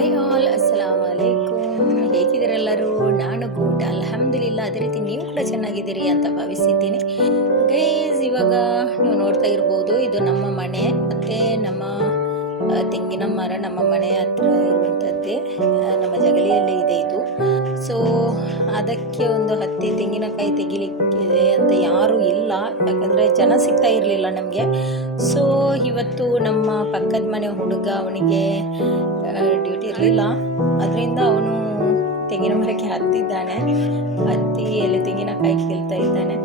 Hi all, ಅಸ್ಸಲಾಮ್ ಅಲೈಕುಮ್. ಹೇಗಿದ್ದೀರೆಲ್ಲರೂ? ನಾನು good ಅಲ್ಹಮ್ದುಲಿಲ್ಲಾ. ಅದೇ ರೀತಿ ನೀವು ಕೂಡ ಚೆನ್ನಾಗಿದ್ದೀರಿ ಅಂತ ಭಾವಿಸಿದ್ದೀನಿ. ಗೈಸ್, ಇವಾಗ ನೀವು ನೋಡ್ತಾ ಇರ್ಬೋದು, ಇದು ನಮ್ಮ ಮನೆ ಮತ್ತು ನಮ್ಮ ತೆಂಗಿನ ಮರ ನಮ್ಮ ಮನೆ ಹತ್ರ ಇರುವಂಥದ್ದೇ. ನಮ್ಮ ಜಗಲಿಯಲ್ಲೇ ಇದೆ ಇದು. ಸೊ ಅದಕ್ಕೆ ಒಂದು ಹತ್ತಿ ತೆಂಗಿನಕಾಯಿ ತೆಗಿಲಿಕ್ಕಿದೆ ಅಂತ ಯಾರೂ ಇಲ್ಲ, ಯಾಕಂದರೆ ಜನ ಸಿಗ್ತಾ ಇರಲಿಲ್ಲ ನಮಗೆ. ಸೊ ಇವತ್ತು ನಮ್ಮ ಪಕ್ಕದ ಮನೆ ಹುಡುಗ, ಅವನಿಗೆ ಡ್ಯೂಟಿ ಇರಲಿಲ್ಲ, ಅದರಿಂದ ಅವನು ತೆಂಗಿನ ಮರಕ್ಕೆ ಹತ್ತಿದ್ದಾನೆ. ಹತ್ತಿ ಎಲ್ಲಿ ತೆಂಗಿನಕಾಯಿ ಕೀಳ್ತಾ ಇದ್ದಾನೆ.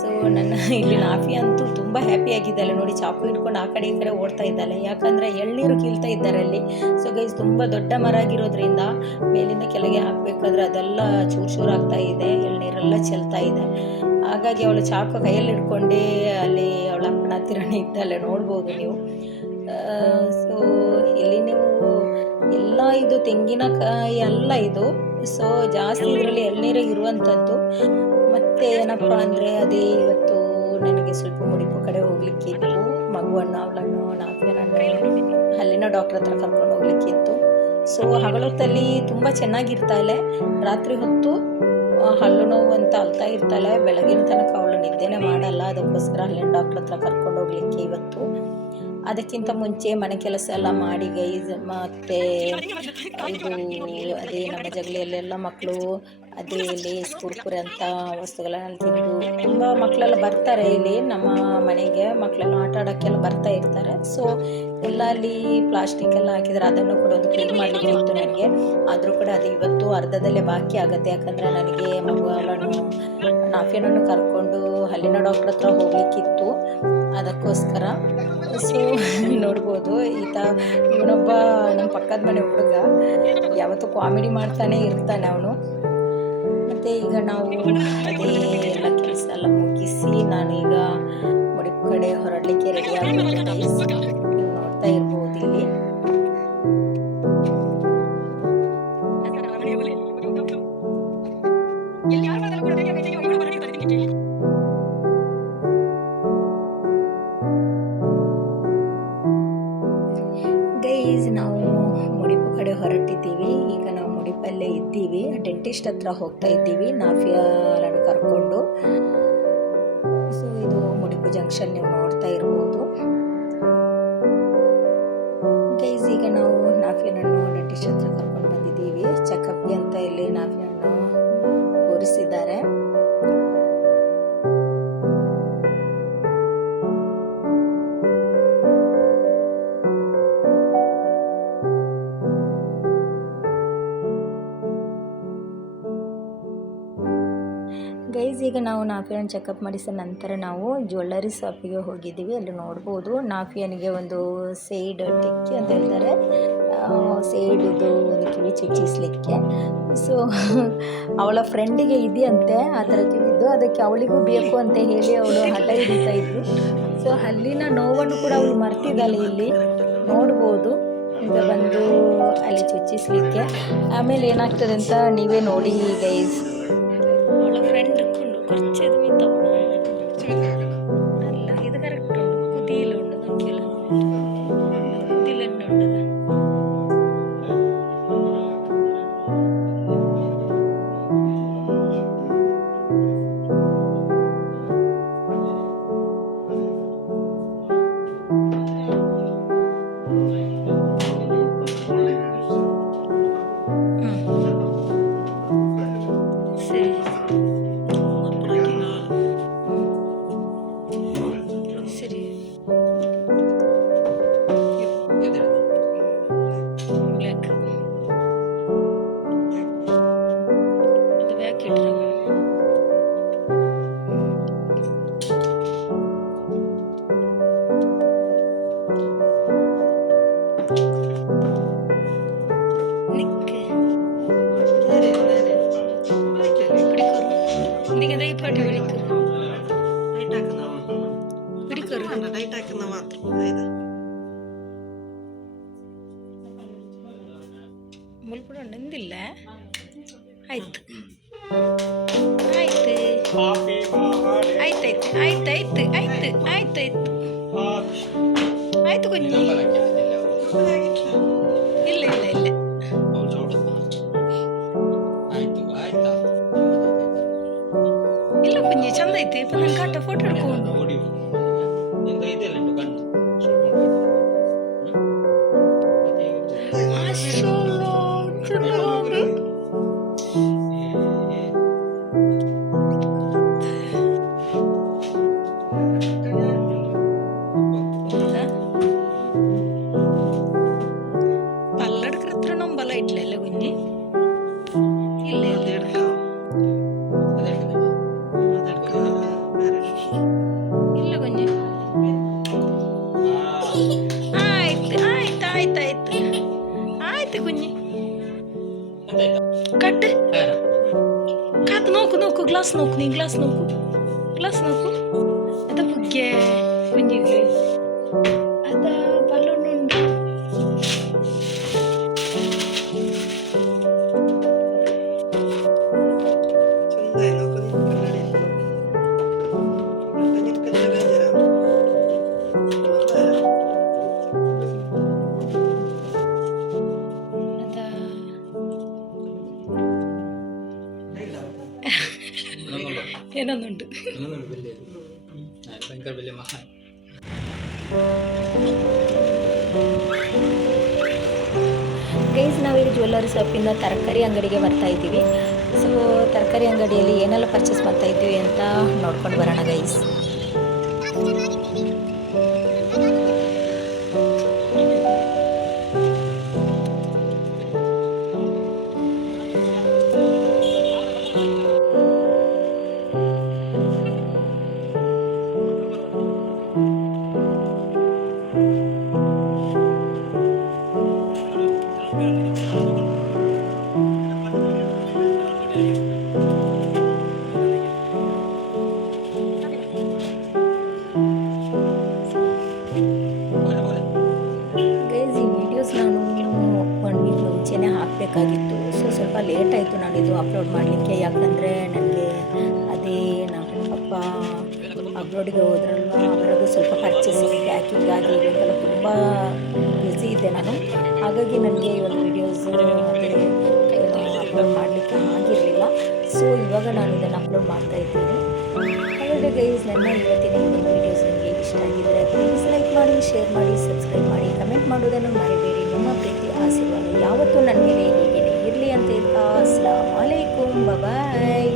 ಸೊ ನನ್ನ ಇಲ್ಲಿ ನಾಫಿ ಅಂತೂ ತುಂಬ ಹ್ಯಾಪಿಯಾಗಿದ್ದಾಳೆ ನೋಡಿ, ಚಾಕು ಇಟ್ಕೊಂಡು ಆ ಕಡೆ ಈ ಕಡೆ ಓಡ್ತಾ ಇದ್ದಾಳೆ, ಯಾಕಂದರೆ ಎಳ್ನೀರು ಕೀಳ್ತಾ ಇದ್ದಾರೆ ಅಲ್ಲಿ. ಸೊ ಗೈಸ್, ತುಂಬ ದೊಡ್ಡ ಮರ ಆಗಿರೋದ್ರಿಂದ ಮೇಲಿಂದ ಕೆಳಗೆ ಹಾಕಬೇಕಾದ್ರೆ ಅದೆಲ್ಲ ಚೂರು ಆಗ್ತಾ ಇದೆ, ಎಳ್ನೀರೆಲ್ಲ ಚೆಲ್ತಾ ಇದೆ. ಹಾಗಾಗಿ ಅವಳು ಚಾಕು ಕೈಯಲ್ಲಿ ಇಟ್ಕೊಂಡೇ ಅಲ್ಲಿ ಅವಳ ಅಪ್ಪನ ಹತ್ತಿರನೇ ಇದ್ದಾಳೆ, ನೋಡ್ಬೋದು ನೀವು. ಸೊ ಇಲ್ಲಿ ನೀವು ಎಲ್ಲ ಇದು ತೆಂಗಿನಕಾಯಿ ಅಲ್ಲ ಇದು. ಸೊ ಜಾಸ್ತಿ ಇದರಲ್ಲಿ ಎಳ್ನೀರೇ ಇರುವಂಥದ್ದು. ಮತ್ತು ಏನಪ್ಪ ಅಂದರೆ, ಅದೇ ಇವತ್ತು ನನಗೆ ಸ್ವಲ್ಪ ಮುಡಿಪು ಕಡೆ ಹೋಗ್ಲಿಕ್ಕಿತ್ತು. ಮಗುವನ್ನು, ಅವಳನ್ನು, ನಾಫಿಯನನ್ನು ಅಲ್ಲಿನ ಡಾಕ್ಟ್ರ್ ಹತ್ರ ಕರ್ಕೊಂಡು ಹೋಗ್ಲಿಕ್ಕಿತ್ತು. ಸೊ ಹಗಲೊತ್ತಲ್ಲಿ ತುಂಬ ಚೆನ್ನಾಗಿರ್ತಾಳೆ, ರಾತ್ರಿ ಹೊತ್ತು ಹಲ್ಲು ನೋವು ಅಂತ ಅಳ್ತಾ ಇರ್ತಾಳೆ. ಬೆಳಗಿನ ತನಕ ಅವಳು ನಿದ್ದೆನೇ ಮಾಡಲ್ಲ. ಅದಕ್ಕೋಸ್ಕರ ಅಲ್ಲಿನ ಡಾಕ್ಟ್ರ್ ಹತ್ರ ಕರ್ಕೊಂಡು ಹೋಗ್ಲಿಕ್ಕೆ ಇವತ್ತು. ಅದಕ್ಕಿಂತ ಮುಂಚೆ ಮನೆ ಕೆಲಸ ಎಲ್ಲ ಮಾಡಿ ಗೈಸ್, ಮತ್ತು ಇದು ಅದೇ ನಮ್ಮ ಜಗಲಿಯಲ್ಲೆಲ್ಲ ಮಕ್ಕಳು ಅದೇ ಲೇಸ್ ಕುರ್ಕುರೆ ಅಂತ ವಸ್ತುಗಳನ್ನು ತಿಂದು ತುಂಬ ಮಕ್ಕಳೆಲ್ಲ ಬರ್ತಾರೆ ಇಲ್ಲಿ ನಮ್ಮ ಮನೆಗೆ. ಮಕ್ಕಳೆಲ್ಲ ಆಟ ಆಡೋಕ್ಕೆಲ್ಲ ಬರ್ತಾ ಇರ್ತಾರೆ. ಸೊ ಎಲ್ಲ ಅಲ್ಲಿ ಪ್ಲಾಸ್ಟಿಕ್ ಎಲ್ಲ ಹಾಕಿದರೆ ಅದನ್ನು ಕೂಡ ಒಂದು ಕ್ಲೀನ್ ಮಾಡಲಿಕ್ಕೆ ಇತ್ತು ನನಗೆ. ಆದರೂ ಕೂಡ ಅದು ಇವತ್ತು ಅರ್ಧದಲ್ಲೇ ಬಾಕಿ ಆಗುತ್ತೆ, ಯಾಕಂದರೆ ನನಗೆ ಮಗುವನ್ನು, ನಾಫಿಯನನ್ನು ಕರ್ಕೊಂಡು ಹಲ್ಲಿನ ಡಾಕ್ಟ್ರ್ ಹತ್ರ ಹೋಗ್ಲಿಕ್ಕಿತ್ತು. ಅದಕ್ಕೋಸ್ಕರ ಸೊ ನೋಡ್ಬೋದು, ಇವನೊಬ್ಬ ನಮ್ಮ ಪಕ್ಕದ ಮನೆ ಹುಡುಗ ಯಾವತ್ತೂ ಕಾಮಿಡಿ ಮಾಡ್ತಾನೆ ಇರ್ತಾನೆ ಅವನು. ಮತ್ತು ಈಗ ನಾವು ಅದೇ ಎಲ್ಲ ಕೆಲಸ ಎಲ್ಲ ಮುಗಿಸಿ ನಾನೀಗ ಮುಡಿಪು ಕಡೆ ಹೊರಡಲಿಕ್ಕೆ ರೆಡಿ ಆಗ್ಬಿಟ್ಟು ಗೈಸ್, ನೀವು ನೋಡ್ತಾ ಇರ್ಬೋದು ಇಲ್ಲಿ. ಗೈಸ್, ನಾವು ಮುಡಿಪು ಕಡೆ ಹೊರಟಿದ್ದೀವಿ. ಈಗ ನಾವು ಮುಡಿಪಲ್ಲೇ ಇದ್ದೀವಿ, ಡೆಂಟಿಸ್ಟ್ ಹತ್ರ ಹೋಗ್ತಾ ಇದ್ದೀವಿ ನಾಫಿಯಾಳನ್ನು ಕರ್ಕೊಂಡು. ಸೊ ಇದು ಮುಡಿಪು ಜಂಕ್ಷನ್, ನೀವು ನೋಡ್ತಾ ಇರ್ಬೋದು. ಗೈಸ್, ಈಗ ನಾವು ನಾಫಿಯನನ್ನು ಡೆಂಟಿಸ್ಟ್ ಹತ್ರ ಕರ್ಕೊಂಡು ಬಂದಿದ್ದೀವಿ. ಚೆಕಪ್ಗೆ ಅಂತ ಇಲ್ಲಿ ನಾಫಿಯನ್ನು ಕೂರಿಸಿದ್ದಾರೆ. ಗೈಸ್, ಈಗ ನಾವು ನಾಫಿಯನ್ ಚೆಕಪ್ ಮಾಡಿಸಿದ ನಂತರ ನಾವು ಜ್ಯುವೆಲ್ಲರಿ ಶಾಪಿಗೆ ಹೋಗಿದ್ದೀವಿ. ಅಲ್ಲಿ ನೋಡ್ಬೋದು, ನಾಫಿಯನಿಗೆ ಒಂದು ಸೈಡ್ ಟಿಕ್ಕಿ ಅಂತ ಹೇಳ್ತಾರೆ, ಸೈಡಿದು ಒಂದು ಕಿವಿ ಚುಚ್ಚಿಸ್ಲಿಕ್ಕೆ. ಸೊ ಅವಳ ಫ್ರೆಂಡಿಗೆ ಇದೆಯಂತೆ ಆ ಥರ ಕಿವಿದ್ದು, ಅದಕ್ಕೆ ಅವಳಿಗೂ ಬೇಕು ಅಂತ ಹೇಳಿ ಅವಳು ಹಠ ಹಿಡಿತಾ ಇದ್ಲು. ಸೊ ಅಲ್ಲಿನ ನೋವನ್ನು ಕೂಡ ಅವಳು ಮರ್ತಿದ್ದಾಳೆ, ಇಲ್ಲಿ ನೋಡ್ಬೋದು. ಈಗ ಬಂದು ಅಲ್ಲಿ ಚುಚ್ಚಿಸ್ಲಿಕ್ಕೆ ಆಮೇಲೆ ಏನಾಗ್ತದೆ ಅಂತ ನೀವೇ ನೋಡಿ ಗೈಸ್. ಫ್ರೆಂಡ್ കുറച്ചത് വിത്തവണ അല്ല, ഇത് കറക്റ്റ് ഉണ്ട്, കുതിയിലുണ്ട്, നോക്കിയല്ലോ കുതിയിലെന്നെ ഉണ്ട്. ಮುಲ್ಪುಡ ನಂದಿಲ್ಲ. ಆಯ್ತು ಆಯ್ತು ಆಯ್ತಾಯ್ತು ಆಯ್ತಾಯ್ತು ಆಯ್ತು ಆಯ್ತಾಯ್ತು ಆಯ್ತು ಕುഞ്ഞി. ಇಲ್ಲ ಇಲ್ಲ ಇಲ್ಲ ಆಯ್ತು ಇಪ್ಪ ನಂಗೆ ಕಾಟ ಫೋಟೋ ಹಿಡ್ಕೊಂಡು പല്ലെടുക്കത്ര നമ്പല ഇട്ടില്ലല്ലോ കുഞ്ഞ് ഇല്ല ഇല്ല കുഞ്ഞ് ആಯ್ತು ಆಯ್ತು ಆಯ್ತು ಆಯ್ತು ಆಯ್ತು കുഞ്ഞ് ಕಟ್ ಕಾತು നോക്കു നോക്കു ഗ്ലാസ് നോക്കു നീ ഗ്ലാസ് നോക്കു അതാ പുഗ്ഗെ കുഞ്ഞിಗೆ അതാ ബലൂണുണ്ട് ಏನೊಂದುಂಟು ഭയങ്കര വലിയ മഹാൻ ಗೈಸ್ ನಾವೀಗ ಜ್ಯುವೆಲ್ಲರಿ ಶಾಪಿಂದ ತರಕಾರಿ ಅಂಗಡಿಗೆ ಬರ್ತಾ ಇದ್ದೀವಿ. ಸೊ ತರಕಾರಿ ಅಂಗಡಿಯಲ್ಲಿ ಏನೆಲ್ಲ ಪರ್ಚೇಸ್ ಮಾಡ್ತಾ ಇದ್ದೀವಿ ಅಂತ ನೋಡ್ಕೊಂಡು ಬರೋಣ ಗೈಸ್. ಹಾಕಬೇಕಾಗಿತ್ತು. ಸೊ ಸ್ವಲ್ಪ ಲೇಟ್ ಆಯಿತು ನಾನಿದು ಅಪ್ಲೋಡ್ ಮಾಡಲಿಕ್ಕೆ. ಯಾಕಂದರೆ ನನಗೆ ಅದೇ ನಮ್ಮ ಪಪ್ಪ ಅಪ್ಲೋಡಿಗೆ ಹೋದ್ರಲ್ವ, ಅವರದ್ದು ಸ್ವಲ್ಪ ಪರ್ಚೇಸಿಂಗ್ ಪ್ಯಾಕಿಂಗ್ ಆಗಿ ಇವತ್ತೆಲ್ಲ ತುಂಬ ಬ್ಯುಸಿ ಇದ್ದೆ ನಾನು. ಹಾಗಾಗಿ ನನಗೆ ಈ ಒಂದು ವೀಡಿಯೋಸ್ ಅದೇ ಅಪ್ಲೋಡ್ ಮಾಡಲಿಕ್ಕೆ ಆಗಿರಲಿಲ್ಲ. ಸೊ ಇವಾಗ ನಾನು ಇದನ್ನು ಅಪ್ಲೋಡ್ ಮಾಡ್ತಾ ಇದ್ದೀನಿ. ಹಾಗಾದರೆ ಗೈಸ್, ನನ್ನ ಇವತ್ತಿನ ಈ ಒಂದು ವೀಡಿಯೋಸ್ ನಿಮಗೆ ಇಷ್ಟ ಆಗಿದ್ದರೆ ಪ್ಲೀಸ್ ಲೈಕ್ ಮಾಡಿ, ಶೇರ್ ಮಾಡಿ, ಸಬ್ಸ್ಕ್ರೈಬ್ ಮಾಡಿ, ಕಮೆಂಟ್ ಮಾಡೋದನ್ನು ಮರಿಬೇಡಿ. ನಿಮ್ಮ ಪ್ರೀತಿ ಆಶೀರ್ವಾದ ಯಾವತ್ತೂ ನನ್ನ ಮೇಲೆ ಹೀಗೇನೆ ಇರಲಿ ಅಂತ ಹೇಳ್ತಾ ಅಸ್ಸಲಾಮು ಅಲೈಕುಂ, ಬಾಯ್.